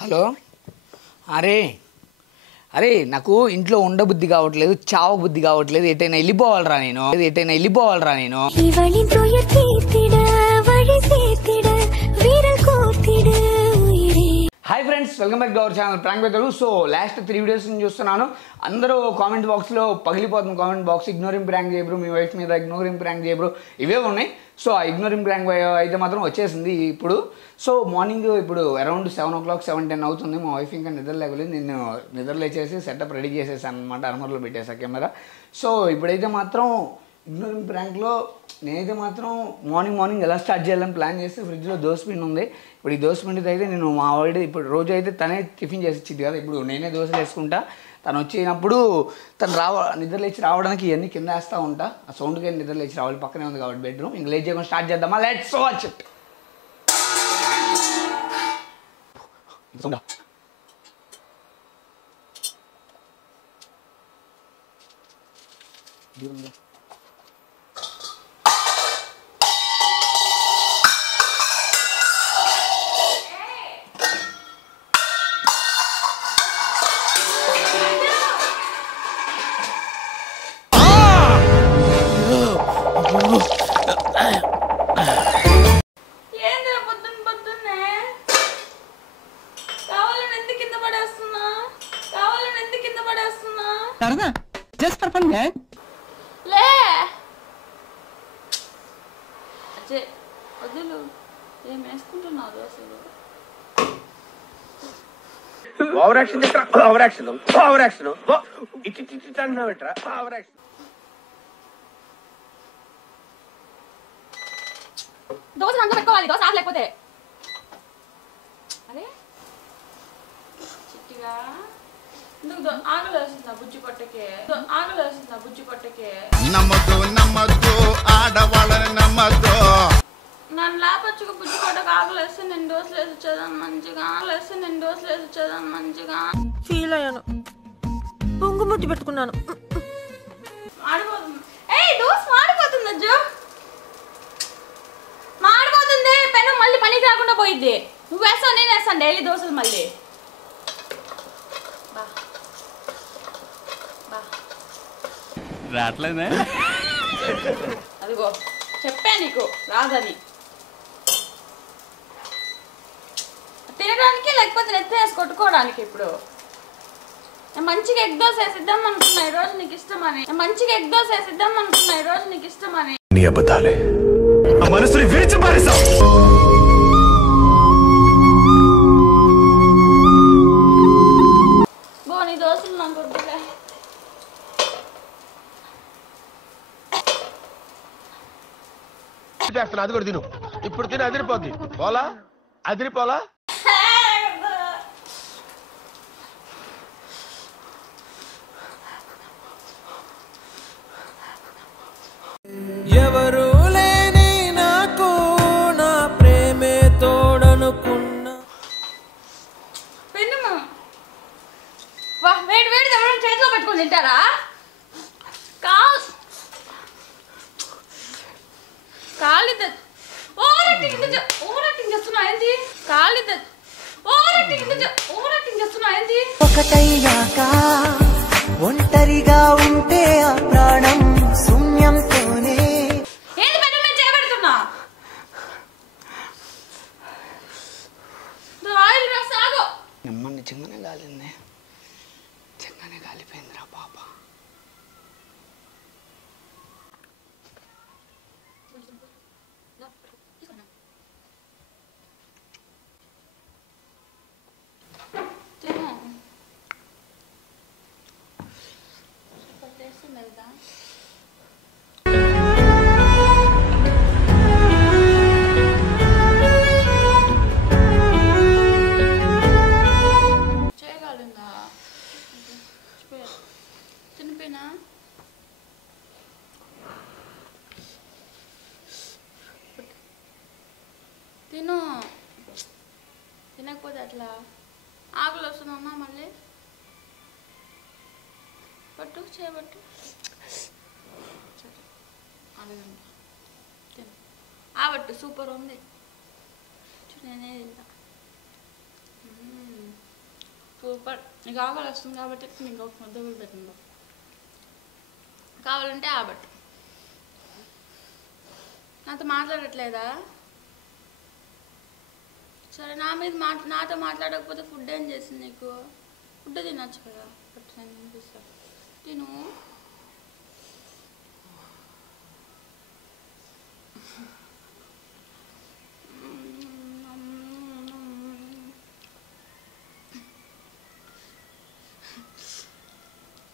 Hello, అరే అరే నాకు ఇంట్లో ఉండబుద్ధి కావట్లేదు, చావ బుద్ధి కావట్లేదు, ఎటైనా వెళ్ళిపోవాలరా నేను. Hi friends, welcome back to our channel prank with Raghu. So last 3 videos నుంచి చూస్తున్నాను, అందరూ కామెంట్ బాక్స్లో పగిలిపోతుంది. కామెంట్ బాక్స్ ఇగ్నోరింగ్ ప్రాంక్ చేయబ్రు, మీ వైఫ్ మీద ఇగ్నోరింగ్ ప్రాంక్ చేయబ్రు, ఇవే ఉన్నాయి. సో ఆ ఇగ్నోరింగ్ ప్రాంక్ అయితే మాత్రం వచ్చేసింది ఇప్పుడు. సో మార్నింగ్ ఇప్పుడు అరౌండ్ 7 o'clock 7:10 అవుతుంది. మా వైఫ్ ఇంకా నిద్ర లేవలేదు. నేను నిద్ర లేచేసి సెటప్ రెడీ చేసేసాను అనమాట, అర్మర్లో పెట్టేసా కెమెరా. సో ఇప్పుడైతే మాత్రం ఇగ్నోరింగ్ ప్రాంక్లో నేనైతే మాత్రం మార్నింగ్ ఎలా స్టార్ట్ చేయాలని ప్లాన్ చేస్తే ఫ్రిడ్జ్లో దోసపిండి ఉంది. ఇప్పుడు ఈ దోసపిండితో అయితే నేను మా ఆవిడ ఇప్పుడు రోజు అయితే తనే టిఫిన్ చేసి ఇచ్చింది కదా, ఇప్పుడు నేనే దోశలు వేసుకుంటా. తను వచ్చినప్పుడు తను నిద్ర లేచి రావడానికి ఇవన్నీ కింద వేస్తూ ఉంటా. ఆ సౌండ్కి నిద్ర లేచి రావాలి, పక్కనే ఉంది కాబట్టి బెడ్రూమ్. ఇంక లేచి చేయకుండా స్టార్ట్ చేద్దామా? Let's watch it. దోశ అంతా పెట్టుకోవాలి, దోశ ఆఫ్ లేకపోతే. అరే చిట్టిగా ఆకలి వేస్తుందా బుజ్జి పొట్టకి? నమ్మద్దు ఆడవాళ్ళని నమ్మద్దు. నన్ను లేపచ్చుగా బుజ్జి పొట్టకి ఆకలి వేస్తే నేను దోశలు వేసి వచ్చేదాన్ని మంచిగా. ఫీల్ అయ్యాను, పొంగు ముద్దు పెట్టుకున్నాను. మాడిపోతుంది. దోశ మాడిపోతుంది అజ్జు, మాడిపోతుంది. పెన్ను మళ్ళీ పనికి రాకుండా పోయిద్ది. నువ్వు వేస్తావు, నేను వేస్తాను డైలీ దోశలు. మళ్ళీ రావట్లేదే, అదిగో చెప్పా నీకు రాదని. తినడానికి లేకపోతే నెత్తి వేసి కొట్టుకోవడానికి. ఇప్పుడు మంచిగా ఎగ్ దోశ వేసిద్దాం అనుకున్నా ఈ రోజు నీకు ఇష్టమని. నీ అబద్ధాలే ఆ మనసుని విరిచి పారేసావు. నీ దోశలు నాకు వద్దులే. అది కూడా తిను, ఇప్పుడు తిని అదిరిపోద్ది. అదిరిపోలా ఎవరు లేని నాకు నా ప్రేమే తోడనుకున్నా. పెన్ను వేడి వేడి ఎవరైనా చేతిలో పెట్టుకొని తింటారా? ఒకటయ్యాక ఒంటరిగా ఉంటే ఆ ప్రాణం శూన్యంతోనే. ఏంది పెద్ద మీద చేయబడుతున్నా? ఆయిల్ రాసాగో. నిజంగానే గాలింది, నిజంగానే గాలిపోయిందిరా పాప. చేయగలిందా? తినిపోయినా తినా తిను తినకపోతే అట్లా ఆకులు వస్తుందమ్మా మళ్ళీ పట్టు చేయబట్టు సరే అలాగండి తిను ఆవట్టు సూపర్ ఉంది నేనే తింటా సూపర్ నీకు ఆకలి వస్తుంది కాబట్టి నీకు ఒక ముద్ద కూడా పెట్టిందో కావాలంటే ఆబట్టు నాతో మాట్లాడట్లేదా సరే నా మీద నాతో మాట్లాడకపోతే ఫుడ్ ఏం చేసింది నీకు ఫుడ్ తినచ్చు కదా బట్ నేను తినిపిస్తా తిను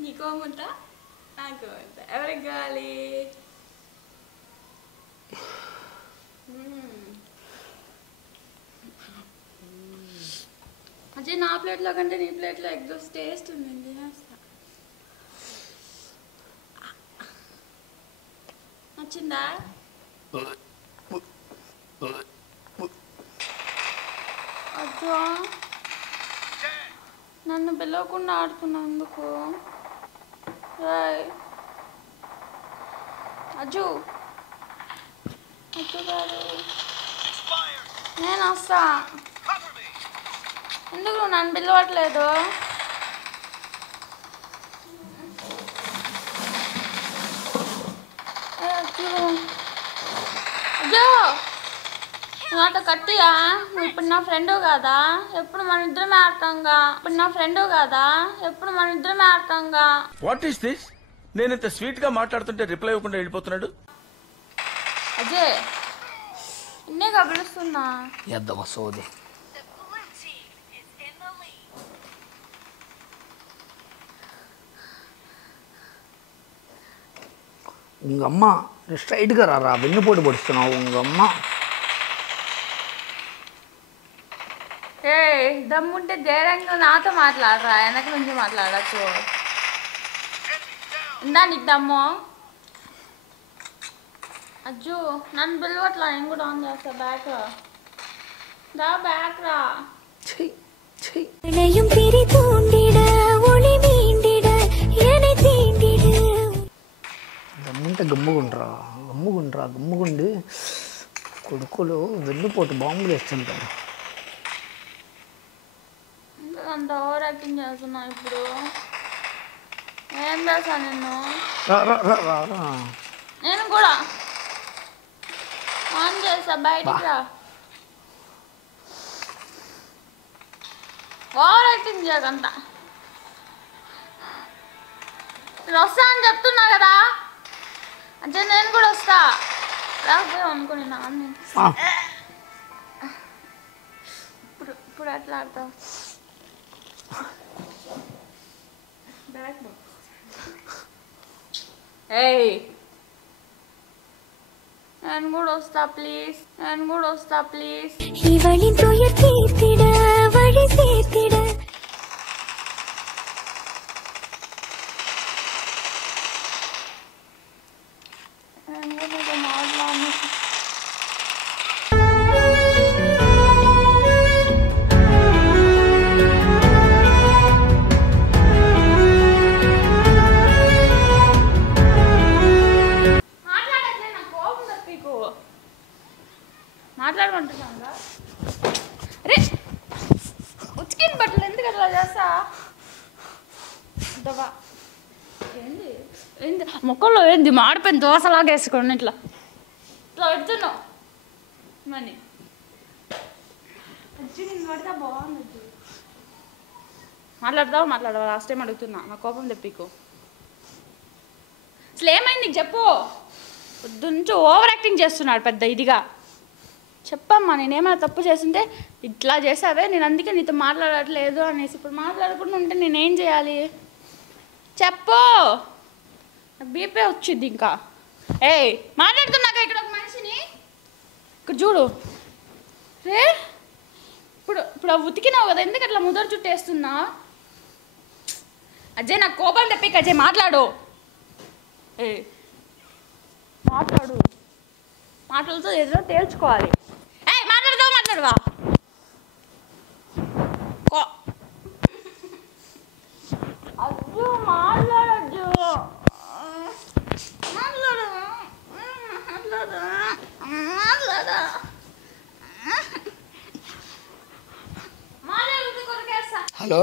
నీకో ముద్ద నాకు ముద్ద ఎవరికి కావాలి అజయ్ నా ప్లేట్లో కంటే నీ ప్లేట్లో ఎగ్ దోశ టేస్ట్ ఉంది తినేస్తా నచ్చిందా అచ్చా నన్ను పిలవకుండా ఆడుతున్నందుకు అజ్జు అజ్జు గారు నేను వస్తా ఎందుకు నువ్వు నన్ను పిలవట్లేదు అజ్జు నాతో కట్టియా నువ్వు ఇప్పుడు నా ఫ్రెండ్ కాదా ఎప్పుడు మన ఇద్దరమే ఆడతాంగా వాట్ ఈస్ దిస్ నేను ఇంత స్వీట్ గా మాట్లాడుతుంటే రిప్లై ఇవ్వకుండా వెళ్ళిపోతున్నాడు అజయ్ ఇన్నేగా పిలుస్తున్నా ఎద్దవ సోది உங்க அம்மா ஸ்ட்ரைட்டுக்கு ராரா வெண்ணு போட்டு படிச்சுனாవు உங்க அம்மா ఏ దమ్ముంటే ధైర్యంగా నాతో మాట్లాడరా వెనక నుంచి మాట్లాడచ్చు ఇందా నీకు దమ్ము అజ్జు నన్ను పిలవట్లా నేను కూడా ఆన్ చేస్తా బ్యాక్ దా బ్యాక్ రా దమ్ముంటే గమ్ముగుండి కొడుకులు వెన్నుపోటు బాంబులు వేస్తుంటారు అంత ఓవర్ యాక్టింగ్ చేస్తున్నా ఇప్పుడు ఏం చేస్తా నిన్ను నేను కూడా ఆన్ చేస్తా బయటికి రా ఓవర్ యాక్టింగ్ చేయకంత వస్తా అని చెప్తున్నా కదా అంటే నేను కూడా వస్తా రాకపోయా అనుకుని నాన్న ఇప్పుడు ఎట్లా ఆడతావు ఏయ్ నేను కూడా వస్తా ప్లీజ్ మాట్లాడుకుంటున్నా అరే ఉచికిన బట్టలు ఎందుకు అట్లా చేస్తా ఏంది ఏంది మొక్కల్లో ఏంది మాడిపోయిన దోశలాగా వేసుకోండి ఇట్లా పెడుతున్నావు మనీ పడితే బాగుంది మాట్లాడవా లాస్ట్ టైం అడుగుతున్నా నా కోపం తెప్పికు అసలు ఏమైంది నీకు చెప్పు పొద్దున్నుంచి ఓవర్ యాక్టింగ్ చేస్తున్నాడు పెద్ద ఇదిగా చెప్పమ్మా నేనేమైనా తప్పు చేస్తుంటే ఇట్లా చేసావే నేను అందుకే నీతో మాట్లాడట్లేదు అనేసి ఇప్పుడు మాట్లాడకుండా ఉంటే నేనేం చేయాలి చెప్పు నాకు బీపీ వచ్చింది ఇంకా ఏయ్ మాట్లాడుతున్నాక ఇక్కడ ఒక మనిషిని ఇక్కడ చూడు రే ఇప్పుడు ఉతికినావు కదా ఎందుకు అట్లా ముదరు చుట్టేస్తున్నా అజయ్ నాకు కోపం తెప్పిక అజయ్ మాట్లాడు ఏ మాట్లాడు, మాటలతో ఏదో తేల్చుకోవాలి. ఏ మాట్లాడవా? అయ్యో మాట్లాడద్దు, హలో.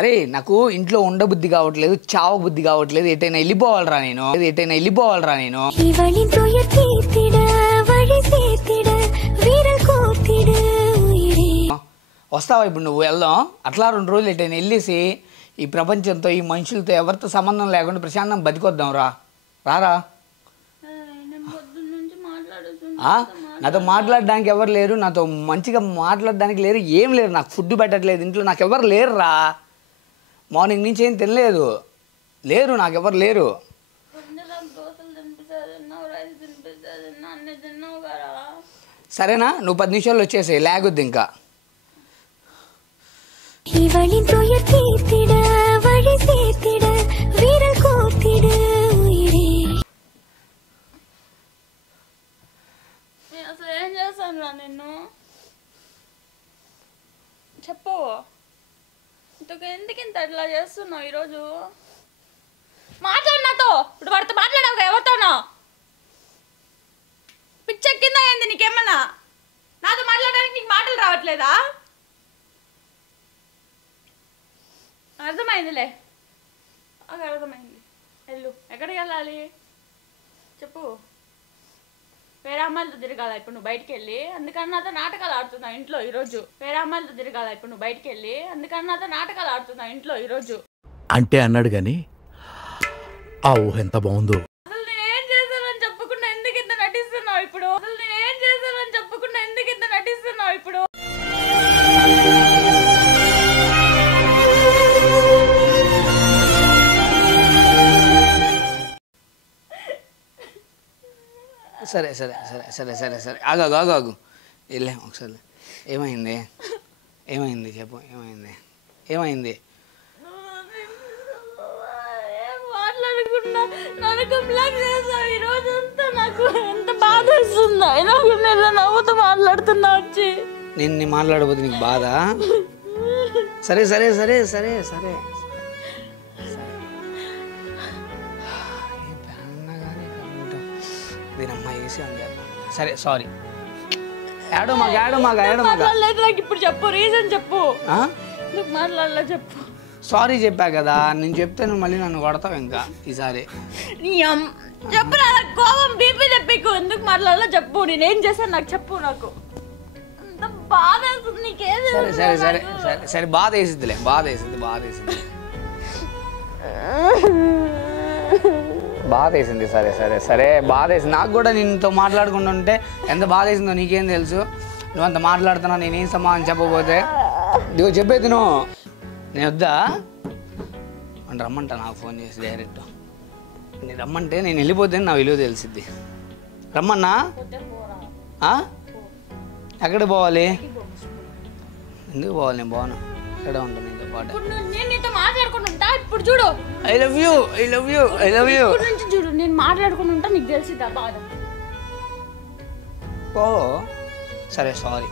అరే నాకు ఇంట్లో ఉండబుద్ధి కావట్లేదు, చావ బుద్ధి కావట్లేదు, ఎటైనా వెళ్ళిపోవాలరా నేను. వస్తావా ఇప్పుడు నువ్వు? వెళ్దాం అట్లా 2 రోజులు ఎటైనా వెళ్ళేసి ఈ ప్రపంచంతో ఈ మనుషులతో ఎవరితో సంబంధం లేకుండా ప్రశాంతం బతికొద్దాం. రారా. నాతో మాట్లాడడానికి ఎవరు లేరు, నాతో మంచిగా మాట్లాడడానికి లేరు, ఏం లేరు. నాకు ఫుడ్ పెట్టట్లేదు ఇంట్లో, నాకు ఎవరు లేరు రా. మార్నింగ్ నుంచి ఏం తినలేదు, నాకు ఎవరు లేరు. సరేనా? నువ్వు 10 నిమిషాల్లో వచ్చేసాయి, లేకొద్దు ఇంకా. అసలు ఏం చేశాను రా నిన్ను? చెప్పు. ఎందుకు ఇంత అట్లా చేస్తున్నావు ఈరోజు? మాట్లాడు నాతో. ఇప్పుడు వాడితో మాట్లాడావు, ఎవరితోనో పిచ్చెక్కిందా ఏంది నీకేమన్నా? నాతో మాట్లాడడానికి నీకు మాటలు రావట్లేదా? అర్థమైందిలే, అది అర్థమైంది. వెళ్ళు. ఎక్కడికి వెళ్ళాలి చెప్పు. వేరే అమ్మాయిలతో తిరగాల ఇప్పుడు నువ్వు బయటికి వెళ్ళి, అందుకని నాతో నాటకాలు ఆడుతున్నావు ఇంట్లో ఈరోజు. వేరే అమ్మాయిలతో తిరగాల ఇప్పుడు నువ్వు బయటికి వెళ్ళి, అందుకని నాతో నాటకాలు ఆడుతున్నావు ఇంట్లో ఈరోజు. అంటే అన్నాడు గాని ఆ ఊహ ఎంత బాగుందో. అసలు నేనేం చేశానని చెప్పకుండా ఎందుకు ఇంత నటిస్తున్నావు ఇప్పుడు? సరే సరే సరే సరే సరే సరే ఆగు వెళ్ళే ఒకసారి. ఏమైంది చెప్పు. ఏమైంది? మాట్లాడకుండా నరకంలా చేసావు ఈ రోజంతా. నాకు ఎంత బాధ వస్తుందా? ఇలా నవ్వుతూ మాట్లాడుతున్నా వచ్చి. నేను మాట్లాడబోతు నీకు బాధ? సరే సరే సరే సరే సరే దీనమ్మా వేసి సరే సారీ. ఏడో మాట్లాడలేదు నాకు ఇప్పుడు చెప్పు, రీజన్ చెప్పు. ఎందుకు మాట్లాడలే చెప్పు. సారీ చెప్పా కదా, నేను చెప్తే నువ్వు మళ్ళీ నన్ను కొడతావు ఇంకా ఈసారి. చెప్పు. కోపం బీపీ తెప్పికు. ఎందుకు మాట్లాడాలో చెప్పు. నేనేం చేశాను నాకు చెప్పు. నాకు బాధ వేస్తుంది. నీకేది? సరే సరే సరే సరే బాధ వేసిద్దిలే, బాధ వేసింది. సరే సరే సరే బాధ వేసింది. నాకు కూడా నీతో మాట్లాడుకుంటూ ఉంటే ఎంత బాధ వేసిందో నీకేం తెలుసు. నువ్వు అంత మాట్లాడుతున్నావు, నేనేం సమాధానం చెప్పబోతే. ఇదిగో చెప్పేది నువ్వు. నేను వద్దా అని రమ్మంటా, నాకు ఫోన్ చేసి డైరెక్ట్. నేను రమ్మంటే నేను వెళ్ళిపోతే నా విలువ తెలిసిద్ది. రమ్మన్నా? ఎక్కడ పోవాలి? ఎందుకు పోవాలి? నేను బాను ఎక్కడ ఉంటాను నీతో పాటు. ఇప్పుడు చూడు. I love you. చూడు, నేను మాట్లాడుకుని ఉంటా, నీకు తెలిసిద్దా బాధ. ఓ సరే సారీ.